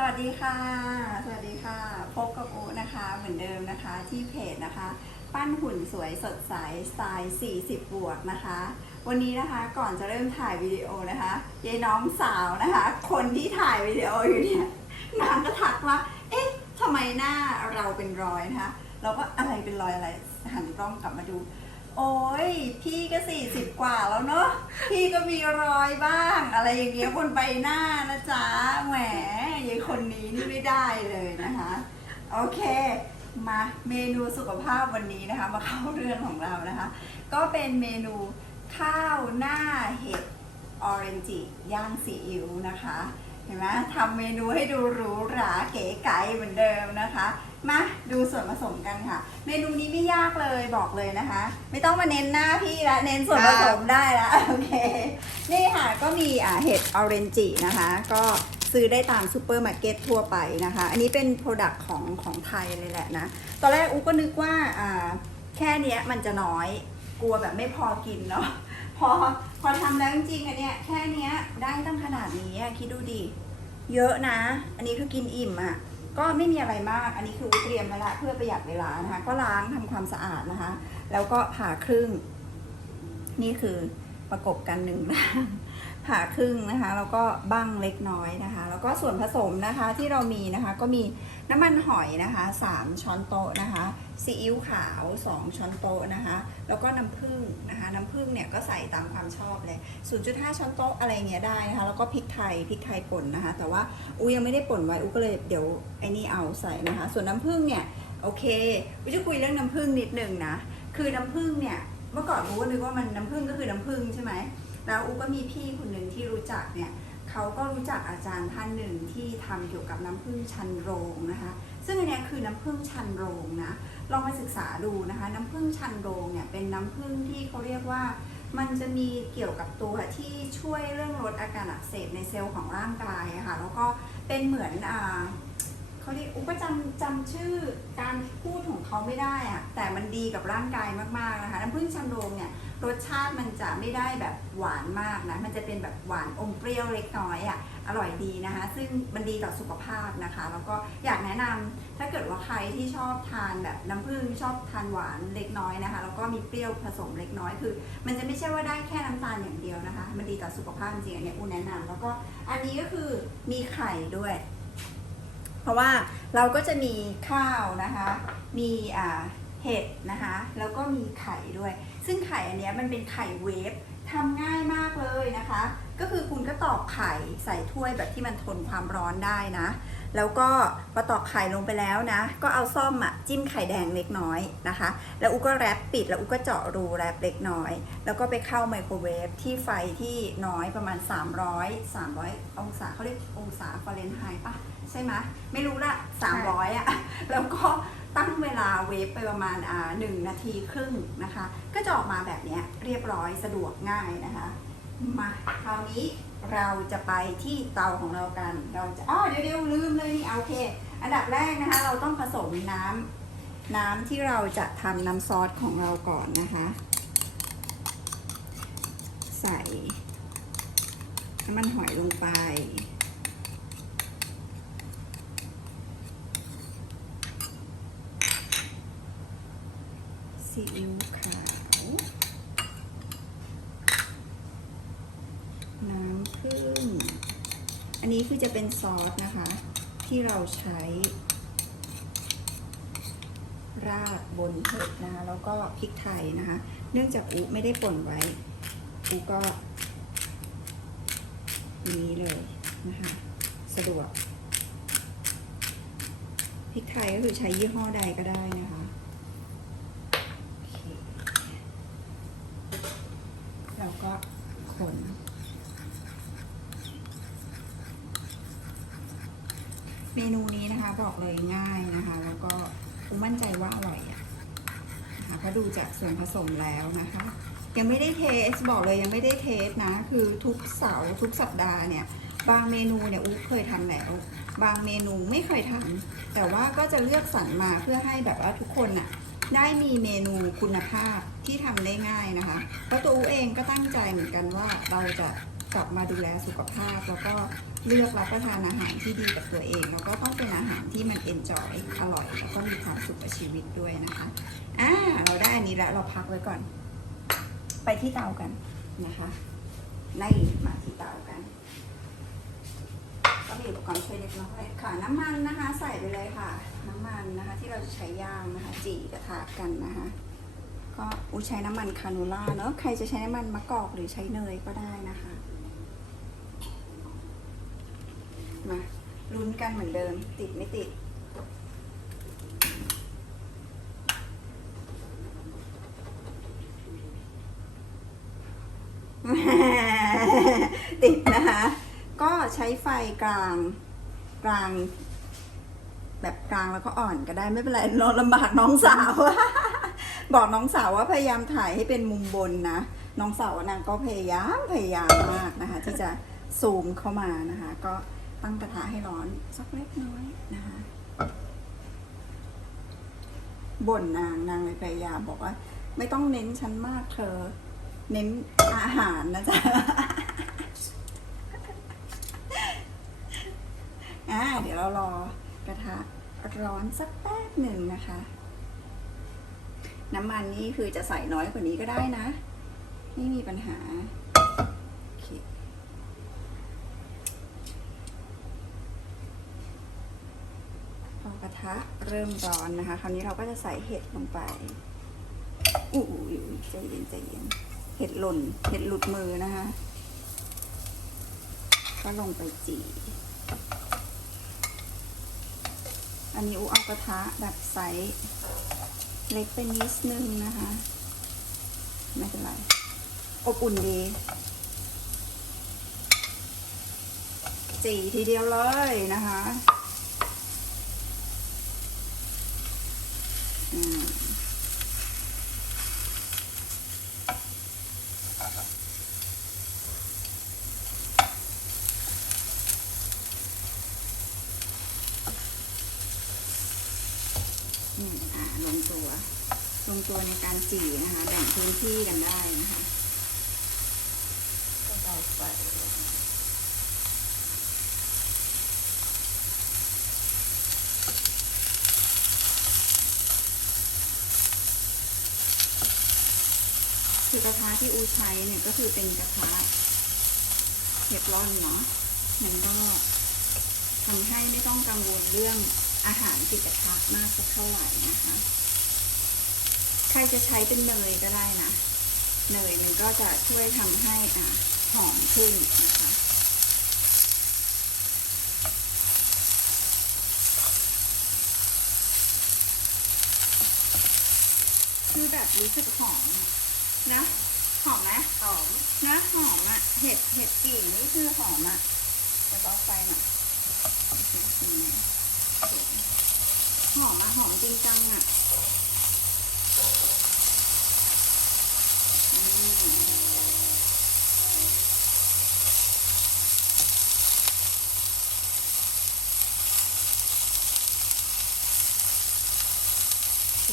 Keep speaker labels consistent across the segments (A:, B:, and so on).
A: สวัสดีค่ะ สวัสดีค่ะ พบกับโอนะคะ เหมือนเดิมนะคะที่เพจนะคะ ปั้นหุ่นสวยสดใสสไตล์ 40 บวกนะคะ วันนี้นะคะก่อนจะเริ่มถ่ายวิดีโอนะคะยายน้องสาวนะคะ คนที่ถ่ายวิดีโออยู่เนี่ยนางก็ทักว่า เอ๊ะทำไมหน้าเราเป็นรอยนะคะ เราก็อะไรเป็นรอยอะไรหันกล้องกลับมาดู โอ้ยพี่ก็สี่สิบกว่าแล้วเนอะพี่ก็มีรอยบ้าง อะไรอย่างเงี้ยบนใบหน้านะจ๊ะแหมยายคนนี้นี่ไม่ได้เลยนะคะ โอเค มาเมนูสุขภาพวันนี้นะคะ มาเข้าเรื่องของเรานะคะ ก็เป็นเมนูข้าวหน้าเห็ดออเรนจิย่างซีอิ๊วนะคะ เห็นไหมทำเมนูให้ดูหรูหราเก๋ไก๋เหมือนเดิมนะคะ มาดูส่วนผสมกันค่ะ เมนูนี้ไม่ยากเลยบอกเลยนะคะ ไม่ต้องมาเน้นหน้าพี่ละเน้นส่วนผสมได้ละโอเค นี่ค่ะก็มีอ่าเห็ดออเรนจินะคะ ก็ซื้อได้ตามซูเปอร์มาร์เก็ตทั่วไปนะคะ อันนี้เป็นโปรดักต์ของของไทยเลยแหละนะ ตอนแรกอุ๊ก็นึกว่าอ่าแค่เนี้ยมันจะน้อยกลัวแบบไม่พอกินเนาะพอพอทำแล้วจริงๆอันเนี้ยแค่เนี้ยได้ตั้งขนาดนี้อะคิดดูดิเยอะนะ อันนี้คือกินอิ่มอะ ก็ไม่มีอะไรมาก อันนี้คือเตรียมมาละเพื่อประหยัดเวลานะคะ ก็ล้างทำความสะอาดนะคะ แล้วก็ผ่าครึ่ง นี่คือประกบกันหนึ่งนะ ผ่าครึ่งนะคะแล้วก็บั้งเล็กน้อยนะคะ แล้วก็ส่วนผสมนะคะที่เรามีนะคะก็มีน้ำมันหอยนะคะ 3 ช้อนโต๊ะนะคะซีอิ๊วขาว 2 ช้อนโต๊ะนะคะ แล้วก็น้ำผึ้งนะคะน้ำผึ้งเนี่ยก็ใส่ตามความชอบเลย 0.5 ช้อนโต๊ะอะไรเงี้ยได้นะคะ แล้วก็พริกไทยพริกไทยป่นนะคะ แต่ว่าอูยังไม่ได้ป่นไว้อูก็เลยเดี๋ยวไอ้นี่เอาใส่นะคะ ส่วนน้ำผึ้งเนี่ยโอเคอูจะคุยเรื่องน้ำผึ้งนิดนึงนะคือน้ำผึ้งเนี่ยเมื่อก่อนอูก็นึกว่ามันน้ำผึ้งก็คือน้ำผึ้งใช่ไหม แล้วอูก็มีพี่คนหนึ่งที่รู้จักเนี่ยเขาก็รู้จักอาจารย์ท่านหนึ่งที่ทำเกี่ยวกับน้ำผึ้งชันโรงนะคะ ซึ่งอันนี้คือน้ำผึ้งชันโรงนะลองไปศึกษาดูนะคะ น้ำผึ้งชันโรงเนี่ยเป็นน้ำผึ้งที่เขาเรียกว่า มันจะมีเกี่ยวกับตัวที่ช่วยเรื่องลดอาการอักเสบในเซลล์ของร่างกายะค่ะแล้วก็เป็นเหมือนอ่า เขาเรียกอุปจำจำชื่อการพูดของเขาไม่ได้อะแต่มันดีกับร่างกายมากๆนะคะน้ำผึ้งชันโรงเนี่ยรสชาติมันจะไม่ได้แบบหวานมากนะมันจะเป็นแบบหวานอมเปรี้ยวเล็กน้อยอะอร่อยดีนะคะ ซึ่งมันดีต่อสุขภาพนะคะ แล้วก็อยากแนะนำถ้าเกิดว่าใครที่ชอบทานแบบน้ำผึ้งชอบทานหวานเล็กน้อยนะคะ แล้วก็มีเปรี้ยวผสมเล็กน้อยคือ มันจะไม่ใช่ว่าได้แค่น้ำตาลอย่างเดียวนะคะ มันดีต่อสุขภาพจริงๆอันนี้อูแนะนำแล้วก็อันนี้ก็คือมีไข่ด้วย ราะว่าเราก็จะมีข้าวนะคะ มีอ่าเห็ดนะคะ แล้วก็มีไข่ด้วย ซึ่งไข่อันเนี้ยมันเป็นไข่เวฟทำง่ายมากเลยนะคะ ก็คือคุณก็ตอกไข่ใส่ถ้วยแบบที่มันทนความร้อนได้นะ แล้วก็พอตอกไข่ลงไปแล้วนะ ก็เอาซ่อมอะจิ้มไข่แดงเล็กน้อยนะคะ แล้วอุก็แรปปิดแล้วอุก็เจาะรูแรปเล็กน้อย แล้วก็ไปเข้าไมโครเวฟที่ไฟที่น้อยประมาณ 300 300 องศาเขาเรียกองศาฟาเรนไฮต์ปะ ใช่ไหมไม่รู้ละ300อะแล้วก็ตั้งเวลาเวฟไปประมาณอ่าหนึ่งนาทีครึ่งนะคะ ก็จะออกมาแบบเนี้ยเรียบร้อยสะดวกง่ายนะคะมาคราวนี้เราจะไปที่เตาของเรากัน เราจะอ๋อเดี๋ยวเดี๋ยวลืมเลยนี่เอาโอเค อันดับแรกนะคะ เราต้องผสมน้ำน้ำที่เราจะทำน้ำซอสของเราก่อนนะคะ ใส่น้ำมันหอยลงไป ซีอิ๊วขาว น้ำผึ้งอันนี้คือจะเป็นซอสนะคะ ที่เราใช้ ราดบนเห็ดนะคะแล้วก็พริกไทยนะคะ เนื่องจากอุไม่ได้ป่นไว้อุก็อย่างนี้เลยนะคะสะดวกพริกไทยก็คือใช้ยี่ห้อใดก็ได้นะคะโอเค แล้วก็คนเมนูนี้นะคะบอกเลยง่ายนะคะ แล้วก็ผมมั่นใจว่าอร่อยอะนะคะเพราะดูจากส่วนผสมแล้วนะคะ ยังไม่ได้เทสบอกเลยยังไม่ได้เทสนะ คือทุกเสาร์ทุกสัปดาห์เนี่ย บางเมนูเนี่ยอุ๊เคยทำแล้ว บางเมนูไม่เคยทำแต่ว่าก็จะเลือกสรรมาเพื่อให้แบบว่าทุกคนน่ะได้มีเมนูคุณภาพ ที่ทำได้ง่ายนะคะเพราะตัวอุ๊เองก็ตั้งใจเหมือนกันว่าเราจะกลับมาดูแลสุขภาพ แล้วก็เลือกรับประทานอาหารที่ดีกับตัวเอง แล้วก็ต้องเป็นอาหารที่มันเอนจอยอร่อย แล้วก็มีความสุขกับชีวิตด้วยนะคะอ่าเราได้อันนี้แล้วเราพักไว้ก่อน ไปที่เตากันนะคะไล่มาที่เตากัน ก็มีอุปกรณ์ช่วยเล็กน้อยค่ะ น้ำมันนะคะ ใส่ไปเลยค่ะ น้ำมันนะคะ ที่เราจะใช้ย่างนะคะ จีกระทะกันนะคะ ก็อูใช้น้ำมันคานูล่าเนอะใครจะใช้น้ำมันมะกอกหรือใช้เนยก็ได้นะคะ มาลุ้นกันเหมือนเดิม ติดไม่ติด ติดนะคะ ก็ใช้ไฟกลางกลาง แบบกลางแล้วก็อ่อนก็ได้ไม่เป็นไรนอนลำบากน้องสาว บอกน้องสาวว่าพยายามถ่ายให้เป็นมุมบนนะ น้องสาวนางก็พยายามพยายามมากนะคะ ที่จะซูมเข้ามานะคะ ก็ตั้งกระทะให้ร้อนสักเล็กน้อยนะคะบ่นนางนางเลยพยายามบอกว่า ไม่ต้องเน้นฉันมากเธอ เน้นอาหารนะจ๊ะอ่าเดี๋ยวเรารอกระทะร้อนสักแป๊บหนึ่งนะคะ น้ำมันนี่คือจะใส่น้อยกว่านี้ก็ได้นะ ไม่มีปัญหาพอกระทะเริ่มร้อนนะคะ คราวนี้เราก็จะใส่เห็ดลงไปอู้อยู่ใจเย็นใจเย็นเห็ดหล่น เห็ดหลุดมือนะคะ ก็ลงไปจีอันนี้อูเอากระทะแบบไซส์ เล็กไปนิดนึงนะคะ ไม่เป็นไร อบอุ่นดีจีทีเดียวเลยนะคะอืมอืมอ่า ลงตัว ลงตัวในการจีนะคะ แบ่งพื้นที่กันได้นะคะก็เบาไฟคือกระทะที่อูใช้เนี่ยก็คือเป็นกระทะเทฟลอนเนาะมันก็ทำให้ไม่ต้องกังวลเรื่อง อาหารติดกระทะมากสักเท่าไหร่นะคะ ใครจะใช้เป็นเนยก็ได้นะ เนยมันก็จะช่วยทำให้อะหอมขึ้นนะคะคือแบบรู้สึกหอมอะนะหอมไหม
B: หอม
A: นะหอมอะ เห็ดเห็ดกลิ่นนี่คือหอมอะจะเบาไฟหน่อย หอมอะหอมจริงจังอะเค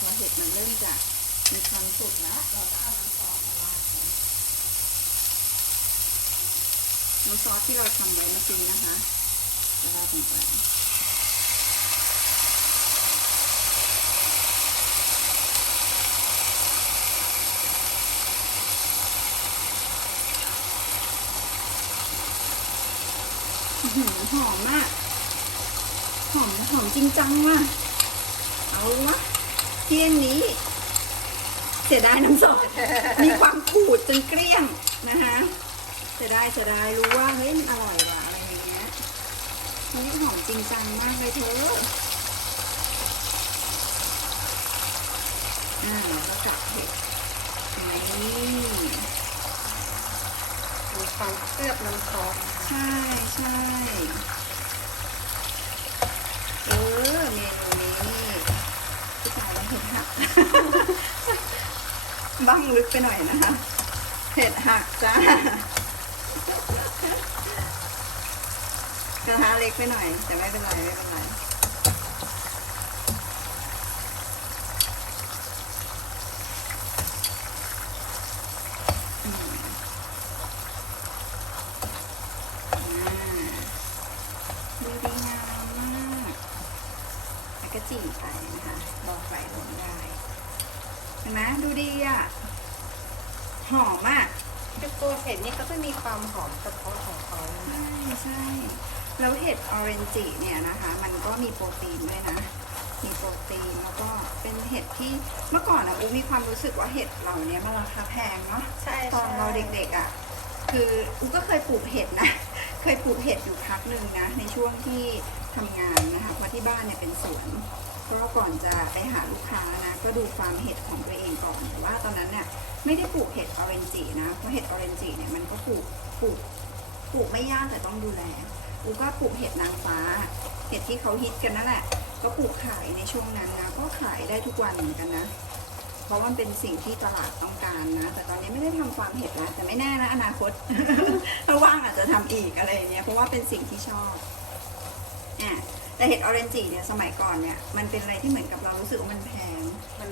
A: พอเห็ดมันเริ่มจะมีความสุกแล้วเราก็เอาน้ำซอสมาราดนน้ำซอสที่เราทำไว้เมื่อกี้นะคะราดลงไป หือหอมมาก หอมหอมจริงจังว่ะ เอาวะเที่ยงนี้ เสียดายน้ำซอสมีความขูดจนเกลี้ยงนะคะเสียดายเสียดายรู้ว่าเฮ้ยมันอร่อยว่ะอะไรอย่างเงี้ยนี่หอมจริงจังมากเลยเธออ่าแล้วก็จับเห็ดนี่
B: มีความเคลือบน้ำซอส
A: ใช่ใช่เออเมนูนี้พี่สาวแล้วเห็ดหัก บ้างลึกไปหน่อยนะคะเห็ดหักจ้ากระทะเล็กไปหน่อย แต่ไม่เป็นไรไม่เป็นไรอืม ดูดีงามมากแล้วก็จี่ไปนะคะบอกไฟลงได้ เห็นไหมดูดีอะ หอมอะ
B: คือตัวเห็ดนี่เขาจะมีความหอมเฉพาะของเขา
A: ใช่ใช่แล้วเห็ดออเรนจิเนี่ยนะคะ มันก็มีโปรตีนด้วยนะ มีโปรตีนแล้วก็เป็นเห็ดที่เมื่อก่อนอะอูมีความรู้สึกว่าเห็ดเหล่านี้มันราคาแพงเนาะ
B: ใช่
A: ตอนเราเด็กๆอะ่ะคืออูก็เคยปลูกเห็ดนะ เคยปลูกเห็ดอยู่พักหนึ่งนะในช่วงที่ทำงานนะคะเพราะที่บ้านเนี่ยเป็นสวน ก็ก่อนจะไปหาลูกค้านะ ก็ดูฟามเห็ดของตัวเองก่อนว่าตอนนั้นเนี่ยไม่ได้ปลูกเห็ดออเรนจินะ เพราะเห็ดออเรนจิเนี่ยมันก็ปลูกปลูกปลูกไม่ยากแต่ต้องดูแลอูก็ปลูกเห็ดนางฟ้า เห็ดที่เขาฮิตกันนั่นแหละ ก็ปลูกขายในช่วงนั้นนะ ก็ขายได้ทุกวันเหมือนกันนะ เพราะว่ามันเป็นสิ่งที่ตลาดต้องการนะ แต่ตอนนี้ไม่ได้ทำฟาร์มเห็ดแล้วแต่ไม่แน่นะอนาคต ถ้าว่างอาจจะทำอีกอะไรเงี้ย เพราะว่าเป็นสิ่งที่ชอบ อะ แต่เห็ดออเรนจิเนี่ยสมัยก่อนเนี่ยมันเป็นอะไรที่เหมือนกับเรารู้สึกว่ามันแพง
B: มัน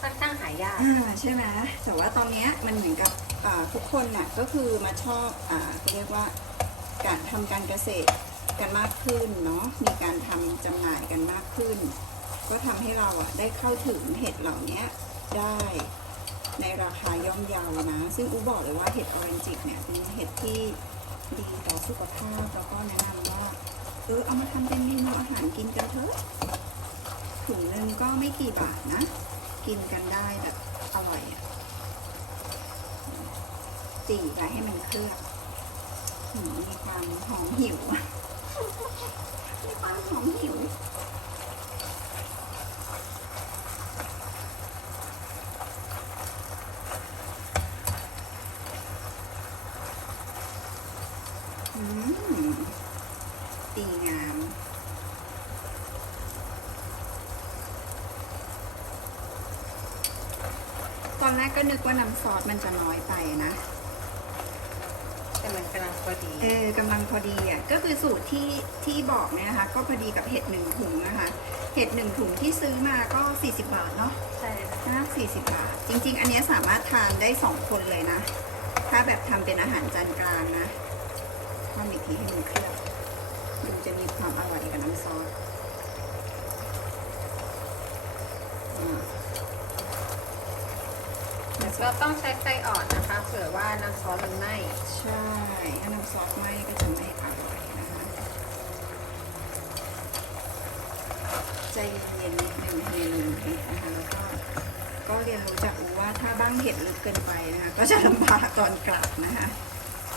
B: ค่อนข้างหายาก
A: อ่าใช่ไหมแต่ว่าตอนเนี้ยมันเหมือนกับอ่าทุกคนน่ะก็คือมาชอบอ่าเขาเรียกว่าการทำการเกษตรกันมากขึ้นเนาะมีการทำจำหน่ายกันมากขึ้น ก็ทำให้เราอะได้เข้าถึงเห็ดเหล่านี้ได้ในราคาย่อมเยานะ ซึ่งอูบอกเลยว่าเห็ดออเรนจิเนี่ยเป็นเห็ดที่ดีต่อสุขภาพแล้วก็แนะนำว่าเออเอามาทำเป็นเมนูอาหารกินกันเถอะถุงหนึงก็ไม่กี่บาทนะ กินกันได้แบบอร่อยอะจี่ไปให้มันเคลือบมมีความหอมหิวมีความหอมหิวอืม ดีงามตอนแรกก็นึกว่าน้ำซอสมันจะน้อยไปนะ
B: แต่มันกำลังพอดี
A: เออกำลังพอดีอะ ก็คือสูตรที่ที่บอกเนี่ยนะคะ ก็พอดีกับเห็ดหนึ่งถุงนะคะ เห็ดหนึ่งถุงที่ซื้อมาก็ 40 บาทเนาะ
B: ใช่ค่ะ
A: นะ40บาท จริง ๆ อันเนี้ยสามารถทานได้2คนเลยนะ ถ้าแบบทำเป็นอาหารจานกลางนะทำอีกทีให้มันเคลือบดู จะมีความอร่อยกับน้ำซอสอ่า
B: เราต้องใช้ไฟอ่อนนะคะ เผื่อว่าน้ำซอสมันไหม้
A: ใช่ ถ้าน้ำซอสไหม้ก็จะไม่อร่อยนะคะ ใจเย็นๆนิดนึงเมนูนี้นะคะแล้วก็ก็เรียนรู้จากอูว่าถ้าบ้างเห็ดลึกเกินไปนะคะ ก็จะลำบากตอนกลับนะคะ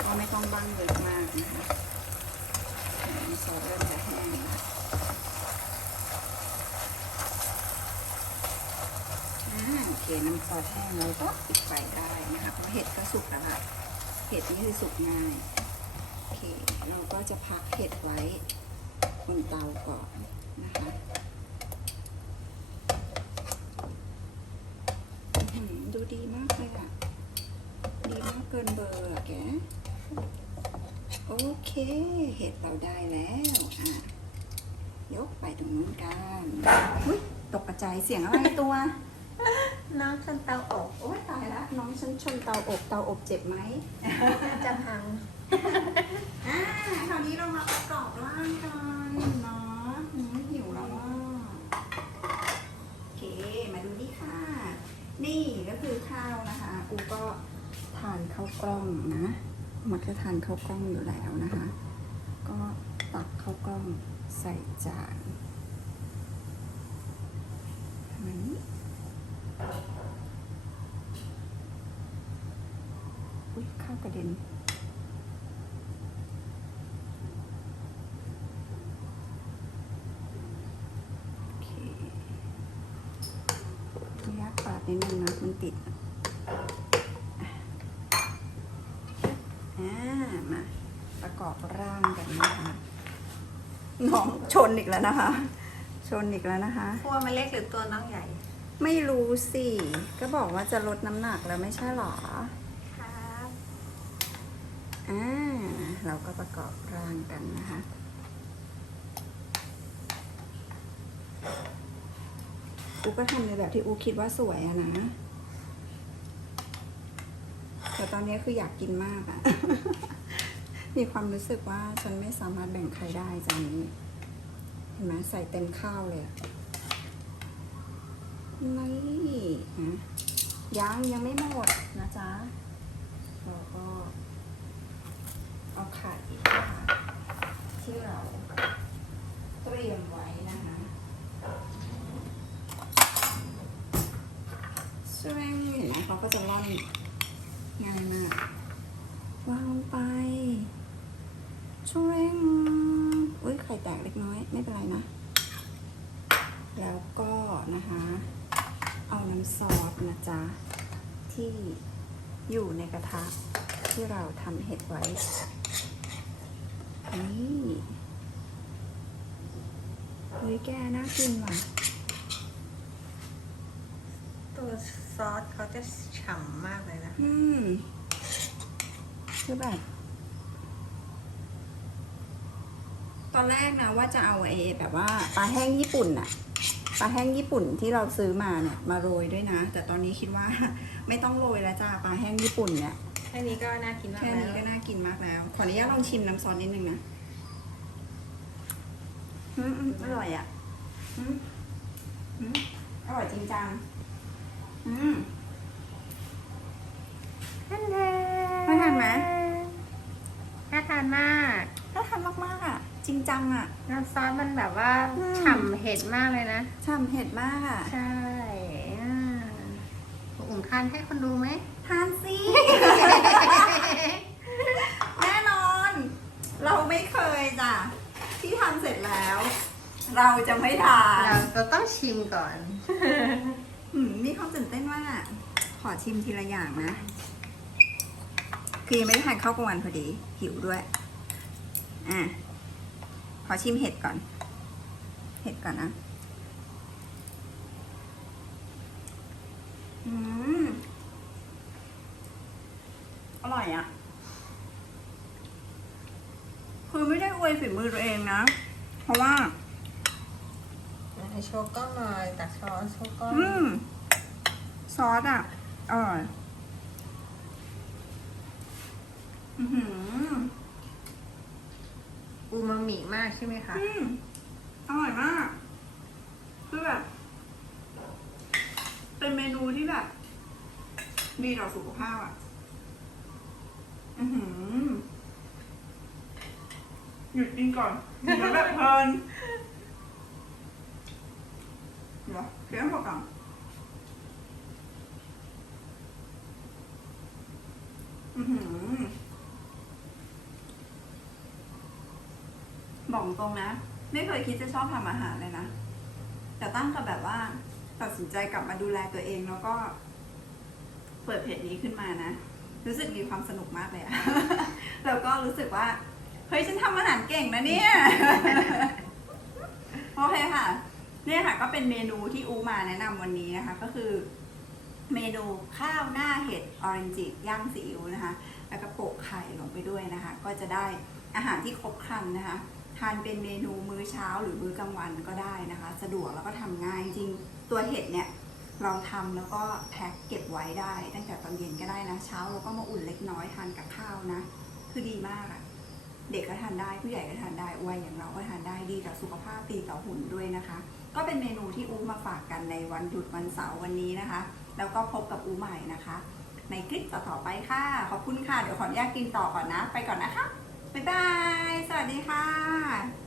A: ก็ไม่ต้องบ้างลึกมากนะคะ น้ำซเริ่มจะแห้งโอเคน้ำซอสแห้งแล้วก็ปิดไฟได้นะคะเพราะเห็ดก็สุกแล้วล่ะเห็ดนี่คือสุกง่ายโอเคเราก็จะพักเห็ดไว้บนเตาก่อนนะคะดูดีมากเลยอะ ดีมากเกินเบอร์อะแก โอเค เห็ดเราได้แล้วอะยกไปตรงนู้นกันอุ๊ยตกกระจายเสียงอะไรตัว
B: น้ำชั้นเตาอบ
A: โอ้ยตายแล้วน้องฉันชนเตาอบเตาอบเจ็บไหม
B: จะพัง
A: อ่าคราวนี้เรามาประกอบร่างกันเนาะอืมหิวแล้วว่าโอเคมาดูนี่ค่ะ นี่ก็คือข้าวนะคะ กูก็ทานข้าวกล้องนะห มดก็ทานข้าวกล้องอยู่แล้วนะคะ ก็ตักข้าวกล้องใส่จานมาณนี้อุ้ยข้าวกระเด็นโอเคขออนุญาตปาดนิดนึงนะมันติด อ่า มาประกอบร่างกันนะคะน้องชนอีกแล้วนะคะ ชนอีกแล้วนะคะ
B: ตัวมันเล็กหรือตัวน้องใหญ่
A: ไม่รู้สิ ก็บอกว่าจะลดน้ำหนักแล้วไม่ใช่หรอ
B: ครับ
A: อ่าเราก็ประกอบร่างกันนะคะอูก็ทำในแบบที่อูคิดว่าสวยอะนะ แต่ตอนนี้คืออยากกินมากอะมีความรู้สึกว่าฉันไม่สามารถแบ่งใครได้จานนี้ เห็นไหมใส่เต็มข้าวเลยนี่นะยังยังไม่หมดนะจ๊ะเราก็เอาไข่นะคะที่เราเตรียมไว้นะคะช่วยเห็นไหมเขาก็จะร่อน ง่ายมากวางลงไปช่วยอุ้ยไข่แตกเล็กน้อย ไม่เป็นไรนะ แล้วก็นะคะ เอาน้ำซอสนะจ๊ะ ที่อยู่ในกระทะที่เราทำเห็ดไว้ นี่เฮ้ยแกน่ากินว่ะ
B: ตัวซอสเขาจะ ฉ่ำมากเลยนะ
A: อืมคือแบบ ตอนแรกนะว่าจะเอาไอ้แบบว่าปลาแห้งญี่ปุ่นอะปลาแห้งญี่ปุ่นที่เราซื้อมาเนี่ย มาโรยด้วยนะ แต่ตอนนี้คิดว่า ไม่ต้องโรยแล้วจ้าปลาแห้งญี่ปุ่นเนี่ย
B: แค่นี้ก็น่ากินมาก
A: แค่
B: แล้ว
A: นี้ก็น่ากินมากแล้ว ขออนุญาตลองชิมน้ำซอสนิดนึงนะอืมอืมอร่อยอะอืมอืมอร่อยจริงจังอืม
B: นั่นแหละ
A: น่าทานไหม
B: น่าทานมาก
A: น่าทานมากๆอะ จริงจังอะ
B: น้ำซอสมันแบบว่า
A: อืม
B: ฉ่ำเห็ดมากเลยนะ
A: ฉ่ำเผ็ดมากอะ
B: ใช่อ่าอุ่นทานให้คนดูไหม
A: ทานสิ แน่นอน เราไม่เคยจ้ะ ที่ทำเสร็จแล้ว เราจะไม่ทาน
B: เราจะต้องชิมก่อน
A: อืมมีความตื่นเต้นมากขอชิมทีละอย่างนะ คือยังไม่ได้ทานข้าวกลางวันพอดีหิวด้วย อะ ขอชิมเห็ดก่อน เห็ดก่อนนะ อืม อร่อยอะคือไม่ได้อวยฝีมือตัวเองนะ เพราะว่า
B: ให้โชว์กล้องหน่อยตักช้อนโชว์กล้อง
A: อืม ซอสอะอร่อย อือหือ
B: อูมามิมากใช่ไหมคะ
A: อืมอร่อยมาก คือแบบ เป็นเมนูที่แบบ ดีต่อสุขภาพอะ อือหือ หยุดกินก่อนเดี๋ยวแบบเพลินเดี๋ยวเคี้ยวพอก่อนอือหือ บอกตรงนะ ไม่เคยคิดจะชอบทำอาหารเลยนะ แต่ตั้งกับแบบว่า ตัดสินใจกลับมาดูแลตัวเองแล้วก็ เปิดเพจนี้ขึ้นมานะ รู้สึกมีความสนุกมากเลยอะแล้วก็รู้สึกว่า เฮ้ยฉันทำอาหารเก่งนะเนี่ย โอเคค่ะ เนี่ยค่ะ ก็เป็นเมนูที่อูมาแนะนำวันนี้นะคะ ก็คือเมนูข้าวหน้าเห็ดออเรนจิย่างซีอิ๊วนะคะ แล้วก็โปะไข่ลงไปด้วยนะคะ ก็จะได้อาหารที่ครบครันนะคะานเป็นเมนูมื้อเช้าหรือมื้อกลางวันก็ได้นะคะ สะดวกแล้วก็ทำง่ายจริงตัวเห็ดเนี่ยเราทำแล้วก็แพ็คเก็บไว้ได้ ตั้งแต่ตอนเย็นก็ได้นะเช้าเราก็มาอุ่นเล็กน้อยทานกับข้าวนะ คือดีมากอะเด็กก็ทานได้ผู้ใหญ่ก็ทานได้วัยอย่างเราก็ทานได้ดีต่อสุขภาพดีต่อหุ่นด้วยนะคะ ก็เป็นเมนูที่อูมาฝากกันในวันหยุดวันเสาร์วันนี้นะคะ แล้วก็พบกับอูใหม่นะคะ ในคลิปต่อๆไปค่ะ ขอบคุณค่ะ เดี๋ยวขออนุญาตกินต่อก่อนนะ ไปก่อนนะคะ บ๊ายบาย สวัสดีค่ะ